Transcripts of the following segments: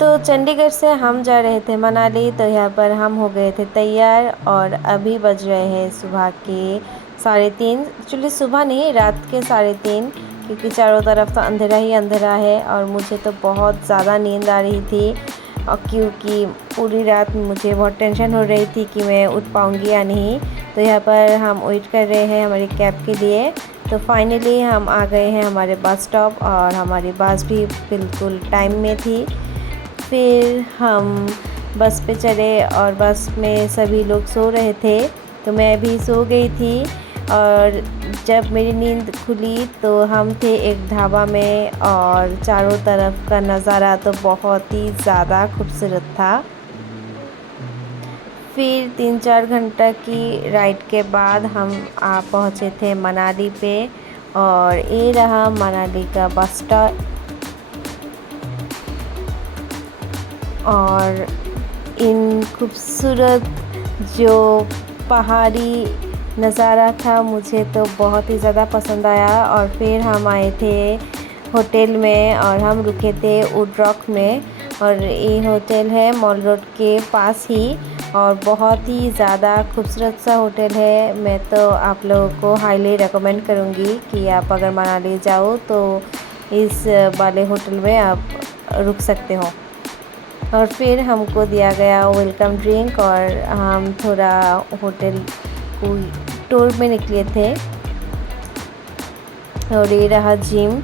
तो चंडीगढ़ से हम जा रहे थे मनाली, तो यहाँ पर हम हो गए थे तैयार और अभी बज रहे हैं सुबह के 3:30। एक्चुअली सुबह नहीं, रात के 3:30, क्योंकि चारों तरफ तो अंधेरा ही अंधेरा है और मुझे तो बहुत ज़्यादा नींद आ रही थी। और क्योंकि पूरी रात मुझे बहुत टेंशन हो रही थी कि मैं उठ पाऊँगी या नहीं। तो यहाँ पर हम वेट कर रहे हैं हमारी कैब के लिए। तो फाइनली हम आ गए हैं हमारे बस स्टॉप और हमारी बस भी बिल्कुल टाइम में थी। फिर हम बस पे चढ़े और बस में सभी लोग सो रहे थे, तो मैं भी सो गई थी। और जब मेरी नींद खुली तो हम थे एक ढाबा में और चारों तरफ का नज़ारा तो बहुत ही ज़्यादा खूबसूरत था। फिर 3-4 घंटा की राइड के बाद हम आ पहुँचे थे मनाली पे। और ये रहा मनाली का बस स्टॉप। और इन खूबसूरत जो पहाड़ी नज़ारा था मुझे तो बहुत ही ज़्यादा पसंद आया। और फिर हम आए थे होटल में और हम रुके थे वुड रॉक में। और ये होटल है मॉल रोड के पास ही और बहुत ही ज़्यादा खूबसूरत सा होटल है। मैं तो आप लोगों को हाईली रेकमेंड करूँगी कि आप अगर मनाली जाओ तो इस वाले होटल में आप रुक सकते हो। और फिर हमको दिया गया वेलकम ड्रिंक और हम थोड़ा होटल को टूर में निकले थे। और ये रहा जिम।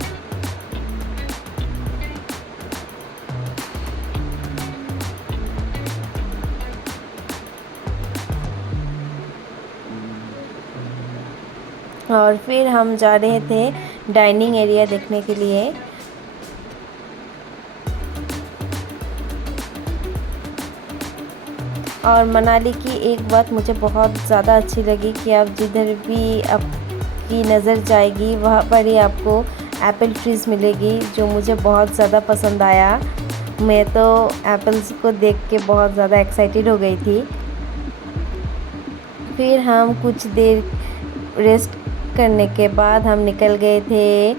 और फिर हम जा रहे थे डाइनिंग एरिया देखने के लिए। और मनाली की एक बात मुझे बहुत ज़्यादा अच्छी लगी कि आप जिधर भी आपकी नज़र जाएगी वहाँ पर ही आपको एप्पल ट्रीज़ मिलेगी, जो मुझे बहुत ज़्यादा पसंद आया। मैं तो एप्पल्स को देख के बहुत ज़्यादा एक्साइटेड हो गई थी। फिर हम कुछ देर रेस्ट करने के बाद हम निकल गए थे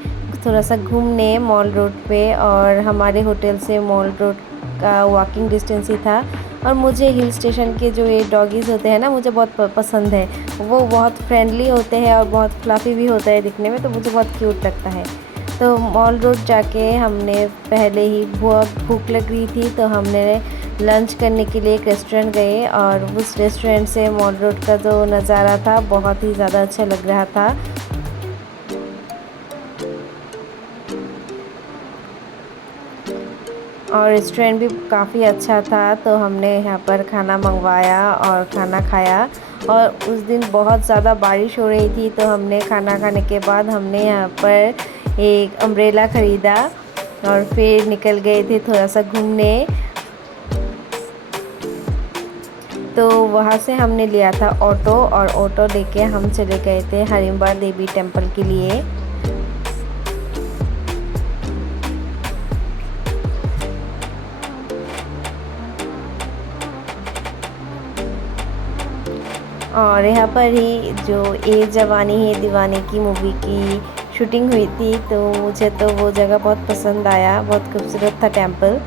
थोड़ा सा घूमने मॉल रोड पे। और हमारे होटल से मॉल रोड का वॉकिंग डिस्टेंस ही था। और मुझे हिल स्टेशन के जो ये डॉगीज़ होते हैं ना, मुझे बहुत पसंद है। वो बहुत फ्रेंडली होते हैं और बहुत फ्लफ़ी भी होता है दिखने में, तो मुझे बहुत क्यूट लगता है। तो मॉल रोड जाके हमने पहले ही बहुत भूख लग रही थी, तो हमने लंच करने के लिए एक रेस्टोरेंट गए। और उस रेस्टोरेंट से मॉल रोड का जो नज़ारा था बहुत ही ज़्यादा अच्छा लग रहा था। और रेस्टोरेंट भी काफ़ी अच्छा था, तो हमने यहाँ पर खाना मंगवाया और खाना खाया। और उस दिन बहुत ज़्यादा बारिश हो रही थी, तो हमने खाना खाने के बाद हमने यहाँ पर एक अम्ब्रेला ख़रीदा और फिर निकल गए थे थोड़ा सा घूमने। तो वहाँ से हमने लिया था ऑटो और ऑटो लेके हम चले गए थे हरिम्बा देवी टेम्पल के लिए। और यहाँ पर ही जो ए जवानी है दीवानी की मूवी की शूटिंग हुई थी, तो मुझे तो वो जगह बहुत पसंद आया। बहुत खूबसूरत था टेम्पल।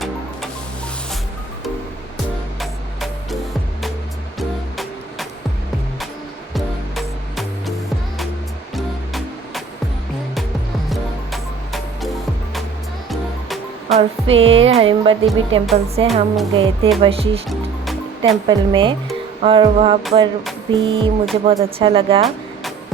और फिर हरिम्बा देवी टेम्पल से हम गए थे वशिष्ठ टेम्पल में। और वहाँ पर भी मुझे बहुत अच्छा लगा,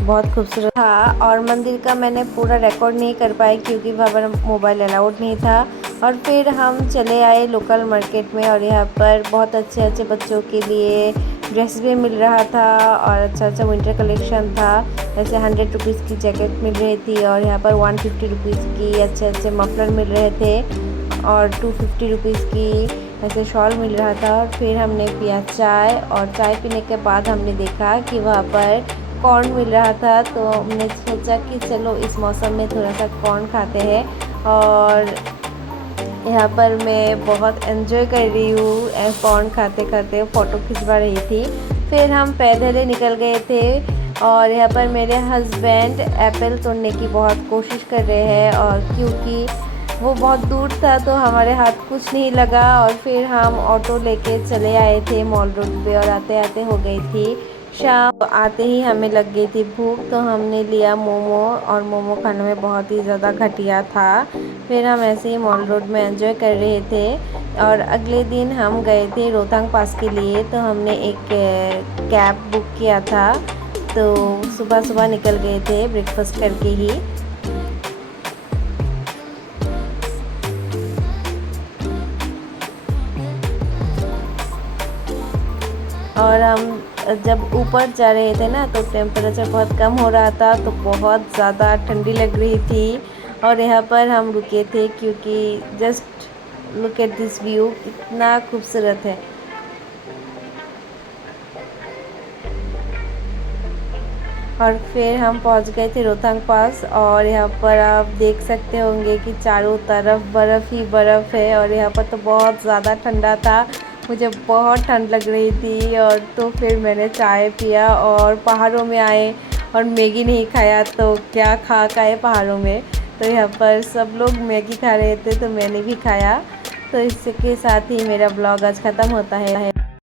बहुत खूबसूरत था। और मंदिर का मैंने पूरा रिकॉर्ड नहीं कर पाई क्योंकि वहाँ पर मोबाइल अलाउड नहीं था। और फिर हम चले आए लोकल मार्केट में और यहाँ पर बहुत अच्छे अच्छे बच्चों के लिए ड्रेस भी मिल रहा था और अच्छा अच्छा विंटर कलेक्शन था। जैसे 100 रुपीज़ की जैकेट मिल रही थी और यहाँ पर 150 रुपीज़ की अच्छे अच्छे मफलर मिल रहे थे और 250 रुपीज़ की ऐसे शॉल मिल रहा था। और फिर हमने पिया चाय और चाय पीने के बाद हमने देखा कि वहाँ पर कॉर्न मिल रहा था, तो हमने सोचा कि चलो इस मौसम में थोड़ा सा कॉर्न खाते हैं। और यहाँ पर मैं बहुत एंजॉय कर रही हूँ, कॉर्न खाते खाते फ़ोटो खिंचवा रही थी। फिर हम पैदल ही निकल गए थे और यहाँ पर मेरे हस्बैंड एप्पल तोड़ने की बहुत कोशिश कर रहे हैं। और क्योंकि वो बहुत दूर था तो हमारे हाथ कुछ नहीं लगा और फिर हम ऑटो लेके चले आए थे मॉल रोड पे और आते आते हो गई थी शाम। आते ही हमें लग गई थी भूख तो हमने लिया मोमो और मोमो खाने में बहुत ही ज़्यादा घटिया था। फिर हम ऐसे ही मॉल रोड में एंजॉय कर रहे थे और अगले दिन हम गए थे रोहतांग पास के लिए तो हमने एक कैब बुक किया था तो सुबह सुबह निकल गए थे ब्रेकफास्ट करके ही। और हम जब ऊपर जा रहे थे ना तो टेम्परेचर बहुत कम हो रहा था तो बहुत ज़्यादा ठंडी लग रही थी और यहाँ पर हम रुके थे क्योंकि just look at this view कितना खूबसूरत है। और फिर हम पहुंच गए थे रोहतांग पास और यहाँ पर आप देख सकते होंगे कि चारों तरफ बर्फ़ ही बर्फ़ है और यहाँ पर तो बहुत ज़्यादा ठंडा था। मुझे बहुत ठंड लग रही थी और तो फिर मैंने चाय पिया और पहाड़ों में आए और मैगी नहीं खाया तो क्या खा खाए पहाड़ों में। तो यहाँ पर सब लोग मैगी खा रहे थे तो मैंने भी खाया। तो इसके साथ ही मेरा ब्लॉग आज ख़त्म होता है।